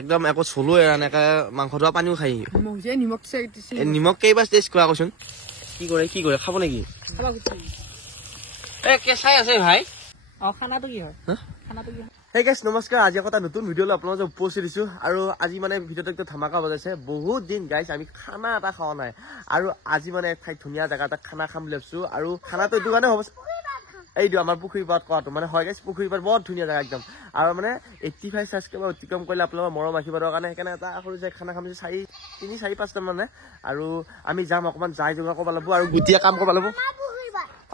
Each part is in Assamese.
একদম একো চলো এৰা এনেকে মাংস ধোৱা পানীও খাই নিমখ কেইবাৰ টেষ্ট কৰা কৈছোন কি কৰে খাব নেকি কেঁচাই আছে ভাই খানাটো কি হয় খানাটো কি হয় Hey guys, নমস্কাৰ আজি এটা নতুন ভিডিঅ লৈ আপোনালোকক উপস্থিত দিছো আৰু আজি মানে ভিডিঅ'টো একদম ধামাকা বজাইছে বহুত দিন গাইছ আমি খানা এটা খাওয়া নাই আৰু আজি মানে ঠাই ধুনীয়া জায়গা এটা খানা খাম লৈছো আৰু খানাটো এইটো কাৰণে হ'ব এইটো আমাৰ পুখুৰী পাৰত কোৱাটো মানে হয় গাইছ পুখুৰী পাৰত বহুত ধুনীয়া জায়গা একদম আৰু মানে 85 সাবস্ক্ৰাইবাৰ অতিক্ৰম কৰিলে আপোনালোকৰ মৰম আশীৰ্বাদৰ কাৰণে সেইকাৰণে এটা সৰু যে খানা খাম 4-5টা মানে আৰু আমি যাম অকমান যাই যোগাৰ কৰিব লাগিব আৰু গুটিয়ে কাম কৰিব লাগিব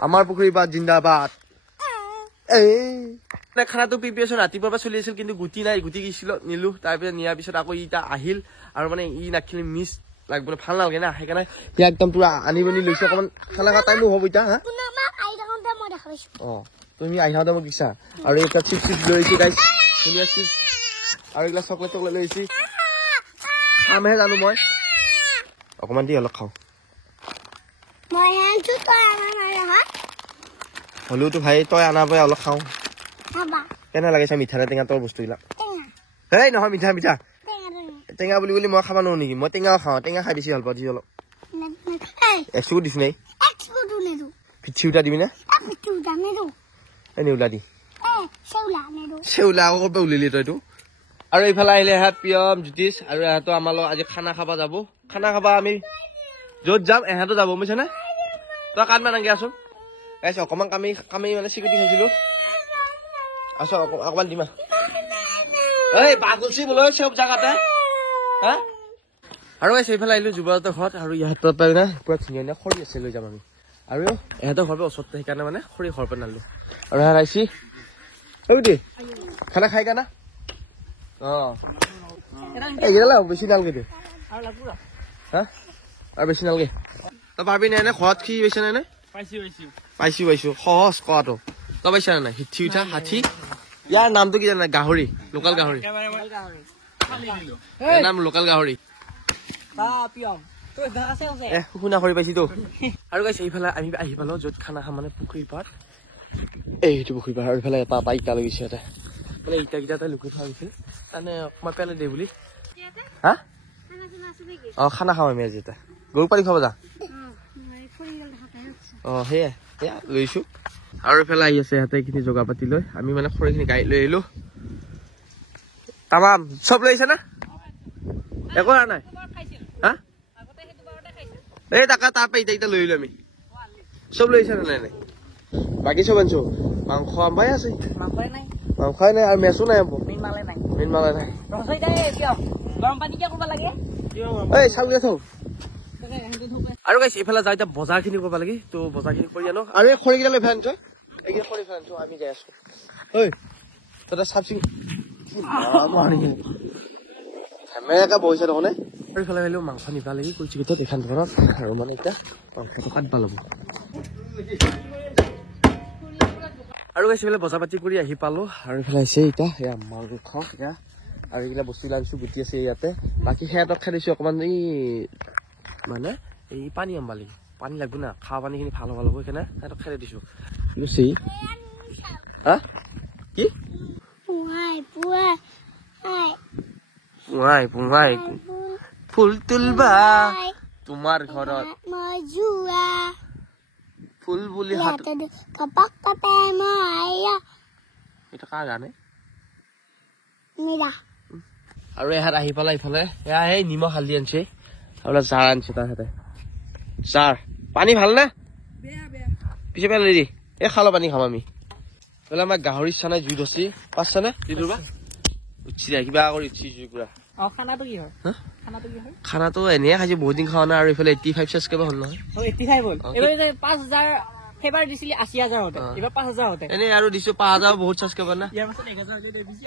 আমাৰ পুখুৰী পাৰত জিন্দাবাদ খানাটো প্ৰিপেৰেশ্যন ৰাতিপুৱাৰ পৰা চলি আছিল কিন্তু গুটি নাই গুটি গিছিলো নিলো তাৰপিছত নিয়াৰ পিছত আকৌ ইটা আহিল আৰু মানে ই নাখিলি মিছ লাগবলৈ ভাল নালাগে না সেইকাৰণে ইয়াক একদম পুৰা আনি বনি লৈছো অকমান খানা খোৱা টাইমো হ'ব ইটা হা তুমি আহি থাকোঁতে মোক দিছা আৰু এইবিলাক চিপ লৈ আহিছো গাইছ ধুনীয়া চিপ আৰু এইবিলাক চকলেট লৈ আহিছো খামহে জানো মই অকমান দি অলপ খাওঁ হলেওতো ভাই তই আনা পাই অলপ খাওঁ কেনে লাগিছে মিঠা টেঙা তোৰ বস্তুবিলাক হেই নহয় মিঠা মিঠা টেঙা বুলি মই খাব নোৱাৰো নেকি মই টেঙাও খাওঁ টেঙা খাই বেছি ভাল পাওঁ অলপ একচুকো দিছো নাই পিঠি উঠা দিবি না এনে ওলা দি চেউলা আকৌ ক'ৰ পৰা উলিলি তইতো আৰু এইফালে আহিলে এহাত প্ৰিয়ম জ্যোতিষ আৰু এহাতো আমাৰ লগত আজি খানা খাব যাব খানা খাবা আমি য'ত যাম এহাতো যাব বুজিছানে তই কান্দা নাগে আছোন গাইছ অকমান কামি মানে চিকুটি খাইছিলো আছো অকমান দিমা এই বাগলচি বোলে চব জাগাতে হা আৰু গাইছ এইফালে আহিলো যুৱৰাজৰ ঘৰত আৰু ইহঁতৰ পৰা না পুৰা ধুনীয়া ধুনীয়া খৰি আছে লৈ যাম আমি আৰু ইহঁতৰ ঘৰৰ পৰা ওচৰতে সেইকাৰণে মানে খৰি ঘৰৰ পৰা নালো আৰু ইহঁত আহিছি ঐ দে খানা খাই কানা এইকেইটা বেছি নালগে দে হা আৰু বেছি নালগে তই পাবি নাই নে ঘৰত কি পাইছা নাই নে পাইছো সহজ কোৱাটো তই পাইছা নাই হিঠি উঠা হাতী ইয়াৰ নামটো কি জানা গাহৰি লোকেল গাহৰি নাম লোকেল গাহৰি শুনা কৰি পাইছো আৰু গাইছে এইফালে আমি আহি পালো য'ত খানা খাম মানে পুখুৰী পাৰ এইটো পুখুৰী পাৰ আৰু এইফালে এটা ইটা লৈ গৈছে ইয়াতে মানে ইটাকেইটা এটা লুকুৱাই থোৱা গৈছিল মানে অকমান পেলাই দে বুলি হা খানা খাম আমি আজি এটা গৰু পানী খাব যা সেয়া লৈছো আৰু এইফালে আহি আছে সিহঁতে এইখিনি যোগাৰ পাতি লৈ আমি মানে খৰিখিনি গাড়ীত লৈ আহিলো তামাম চব লৈ আহিছে না একো নাই হা এই তাকা তাৰ পৰা ইটা লৈ আহিলো আমি চব লৈ আহিছে নাই নাই বাকী চব আনিছো মাংস আমাই আছে মাংসই নাই আৰু মেচো নাই মেইন মালে নাই এই চাউল গেছ আৰু গাইছ এইফালে যাই এতিয়া বজাৰ খিনি কৰিব লাগে তো বজাৰ খিনি কৰি আনো আৰু এই খৰিকেইটা লৈ ফেলাইছো এইকেইটা খৰি ফেলাইছো আমি যাই আছো ঐ তই চাফ চিকুণ ধেমেকা বহিছে দেখোনে আৰু ইফালে আহিলেও মাংস নিবা লাগি কৈছো কেতিয়া দেখান ঘৰত আৰু মানে এতিয়া মাংসটো কাটবা ল'ব আৰু গাইছ এইফালে বজাৰ পাতি কৰি আহি পালো আৰু ইফালে আহিছে এতিয়া সেয়া মাংস সেয়া আৰু এইবিলাক বস্তু লাভিছো গুটি আছে ইয়াতে বাকী সেয়াতক খাই দিছো অকমান এই মানে এই পানী আম্বালি পানী লাগব না খাওয়া পানী খিনি ভাল হ'ব সেইকাৰণে সিহঁতক খেলাই দিছো লুচি হা কি পুঙাই ফুল তুলবা তোমাৰ ঘৰত ফুল বুলি এটা কাৰ গানে আৰু এহাত আহি পালা ইফালে এয়া সেই নিমখ হালধি আনছে আৰু জার আনছে তার হাতে জার পানী ভাল না পিছে পেলাই দি এই খালো পানী খাম আমি বলে আমাৰ গাহৰি চানাই জুই ধৰছি পাঁচটা নে দি দুবা উঠি যায় কিবা কৰি উঠি জুই পুৰা খানাটো কি হয় খানাটো এনে খাইছে বহুত দিন খাওয়া নাই আৰু এইফালে 85 সাবস্ক্ৰাইবাৰ হ'ল নহয় 85 হ'ল এবাৰ 5000 সেবাৰ দিছিলি 80000 হতে এবাৰ 5000 হতে এনে আৰু দিছো 5000 বহুত সাবস্ক্ৰাইবাৰ না ইয়াৰ পাছত 1000 হলে দে বিজি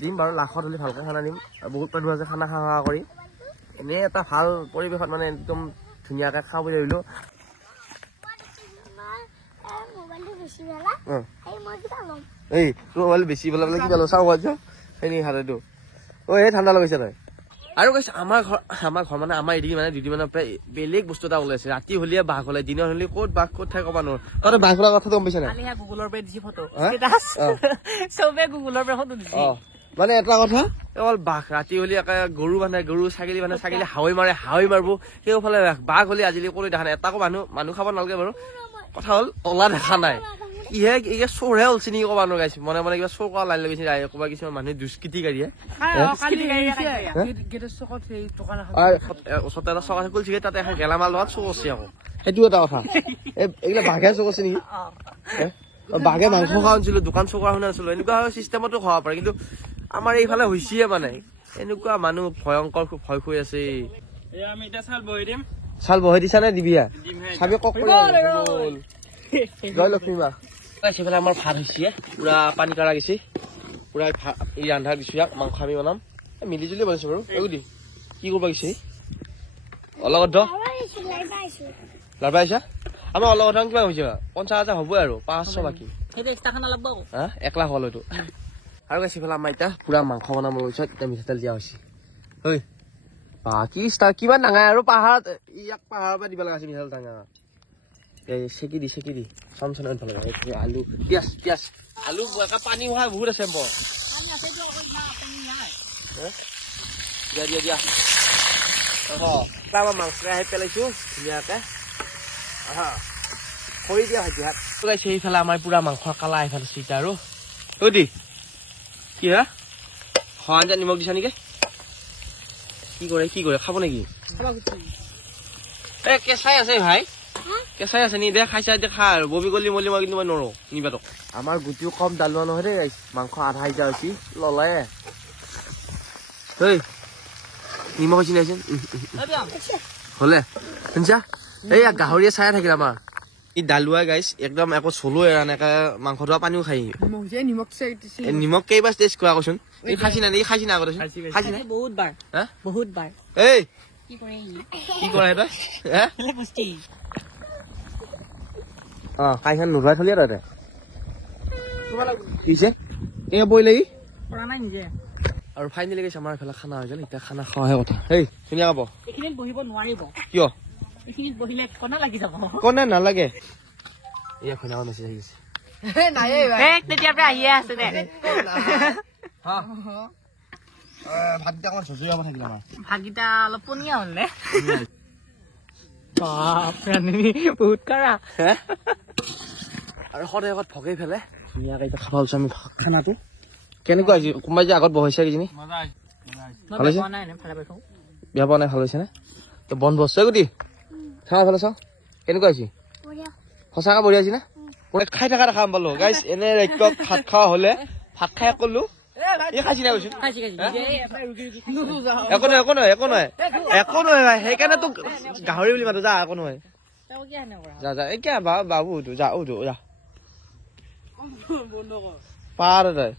দিম বাৰু লাখত হলে ভালকৈ খানা দিম আৰু বহুত মানুহ আছে খানা খাওয়া কৰি এনে এটা ভাল পৰিৱেশত মানে একদম ধুনীয়াকৈ খাওঁ বুলি ভাবিলো এই মোবাইল বেছি পেলাই কি পালো চাওঁ এনে হাতেটো এই ঠাণ্ডা লগাইছে তই আৰু কৈছে আমাৰ ঘৰ মানে আমাৰ এদিকে মানে দুদিনমানৰ পৰা বেলেগ বস্তু এটা ওলাইছে ৰাতি হলিয়ে বাঘ ওলাই দিনত হলে ক'ত বাঘ ক'ত ঠাই ক'ব নোৱাৰো তই বাঘ ওলোৱা কথাটো গম পাইছা নাই গুগলৰ পৰা দিছি ফটো চবে গুগলৰ পৰা ফটো দিছি মানে এটা কথা অকল বাঘ ৰাতি হলি একে গৰু বান্ধে গৰু ছাগলী বান্ধে ছাগলী হাৱৈ মাৰিব সেইফালে বাঘ হলি আজিলৈ কোনো দেখা নাই এটাকো মানুহ খাব নালাগে বাৰু কথা হ'ল তলা দেখা নাই ইহে চোৰহে হ'ল চিনি ক'ব মানুহ গাইছে মনে মনে কিবা চোৰ কৰা লাইন লগাইছে ক'ৰবাত কিছুমান মানুহে দুষ্কৃতি গাড়ীয়ে ওচৰতে এটা চকা খুলিছে তাতে এখন গেলামাল লগত চোৰ আছে আকৌ সেইটো এটা কথা এইগিলা বাঘে চোৰ আছে নেকি বাঘে মাংস খোৱা আনিছিলো দোকান চোৰ কৰা শুনা নাছিলো এনেকুৱা চিষ্টেমতো খাব পাৰে কিন্তু আমাৰ এইফালে হৈছে মানে এনেকুৱা মানুহ ভয়ংকৰ ভয় হৈ আছে চাল বহাই দিছা নে দিবিয়া চাবি কক জয় লক্ষ্মী মা সেইফালে আমাৰ ভাত হৈছে পুৰা পানী কাঢ়া গৈছে পুৰা এই ৰান্ধা দিছো ইয়াক মাংস আমি বনাম মিলি জুলি বনাইছো বাৰু দি কি কৰিব গৈছে অলগত লাৰবা আহিছা আমাৰ অলগত কিমান হৈছে 50,000 হ'ব আৰু 500 বাকী 1 লাখ হ'ল এইটো আৰু গাইছে ফেলে আমাৰ এতিয়া পুৰা মাংস বনাব লৈছে এতিয়া মিঠাতেল দিয়া হৈছে ঐ বাকী কিমান ডাঙৰ আৰু পাহাৰত ইয়াক পাহাৰৰ পৰা দিব লগা আছে মিঠাতেল ডাঙৰ চেকি দি চন ভাল লাগে আলু পিয়াজ আলু পানী হোৱা বহুত আছে বৰ দিয়া আমাৰ মাংস আহি পেলাইছো ধুনীয়াকে খৰি দিয়া হয় গাইছে সেইফালে আমাৰ পুৰা মাংস কালা এইফালে চিটা আৰু ঐ দি কি হা আঞ্জা নিমখ দিছা নেকি কি কৰে খাব নেকি কেঁচাই আছে ভাই কেঁচাই আছে নি দে খাইছা এতিয়া খা আৰু ববি গলি মলি মই কিন্তু মই নৰো নিবাতক আমাৰ গুটিও কম ডালোৱা নহয় দেই মাংস আধা সিজা হৈছে ললাই ঐ নিমখ হৈছে নাইচোন হলে শুনিছা এইয়া গাহৰিয়ে চাই থাকিল আমাৰ ই ডালুৱা গাইছ একদম একো চলো এৰা এনেকে মাংস ধোৱা পানীও খাই নিমখ কেইবাৰ টেষ্ট কৰা কচোন খাইছি না খাইছি না আগতে খাইছি না বহুত বাৰ এই কি কৰে এটা খাইখান নোধোৱাই থলি আৰু দিছে এয়া বই লাগি আৰু ফাইনেলি গৈছে আমাৰ এইফালে খানা হৈ গ'ল এতিয়া খানা খোৱাহে কথা এই ধুনীয়া খাব এইখিনিত বহিব নোৱাৰিব কিয় এইখিনিত বহিলে কণা লাগি যাব কণা নালাগে এয়া খনা মেছেজ আহি আছে তেতিয়া পৰা আহিয়ে আছে দে ভাতকেইটা অকণ চচুৰি যাব থাকিলে আমাৰ ভাতকেইটা অলপ পনীয়া হ'ল নে বহুত কাৰা আৰু সদায় আগত ভগাই ফেলে ধুনীয়াকে এতিয়া খাব লৈছো আমি খানাটো কেনেকুৱা হৈছে কোনোবাই যে আগত বহাইছে কিজানি ভাল হৈছে বেয়া পোৱা নাই ভাল হৈছে নে তো বন বস্তু গুটি খানা ভালে চাওঁ কেনেকুৱা হৈছে সঁচাকৈ বঢ়িয়া হৈছে না খাই থকা দেখা পালো গাইছ এনে ভাত খোৱা হলে ভাত খাই কলো খাইছি না কৈছো একো নহয় সেইকাৰণে তোক গাহৰি বুলি মাতো যা একো নহয় যা এতিয়া বাবু যা যা পাৰ তই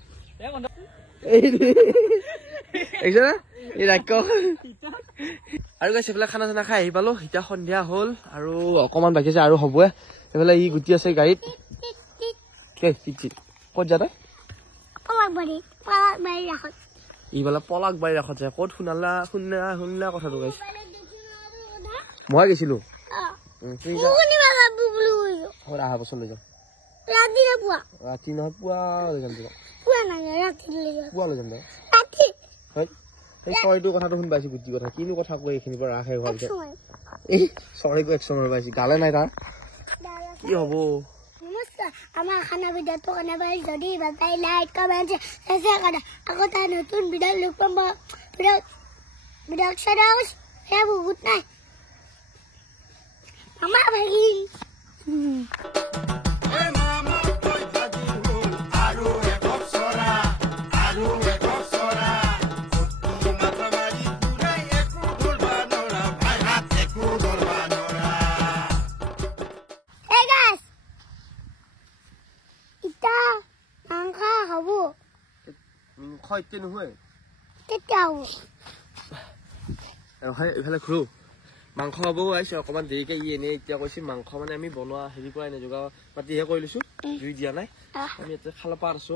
আৰু গাইছে এইফালে খানা চানা খাই আহি পালো এতিয়া সন্ধিয়া হ'ল আৰু অকমান বাকী আছে আৰু হবয়ে এইফালে ই গুটি আছে গাড়ীত ক'ত যা তই ইফালে পলাকবাৰী ৰাখত যায় ক'ত শুনা কথাটো গাইছে মই গৈছিলো অহা বছৰ লৈ যাম ৰাতি নহয় পুৱা লৈ যাম পুৱা লৈ যাম সেই চৰাইটোৰ কথাটো শুনি পাইছো গুটি কথা কিনো কথা কৈ এইখিনিৰ পৰা ৰাখে ঘৰ এই চৰাইকো এক সময় পাইছো গালে নাই তাৰ কি হব আমাৰ খানা ভিডিঅ'টো কাৰণে পাই যদি ভাল পাই লাইক কমেন্ট শ্বেয়াৰ কৰা আকৌ তাৰ নতুন ভিডিঅ' লগ পাম ভিডিঅ' চাওছ হে বহুত নাই আমাৰ ভাগি এইফালে ঘূৰো মাংস হবও আহিছে অকমান দেৰিকে ই এনেই এতিয়া কৈছে মাংস মানে আমি বনোৱা হেৰি কৰা নাই যোগাৰ পাতিহে কৰি লৈছো জুই দিয়া নাই আমি ইয়াতে খালা পাত আছো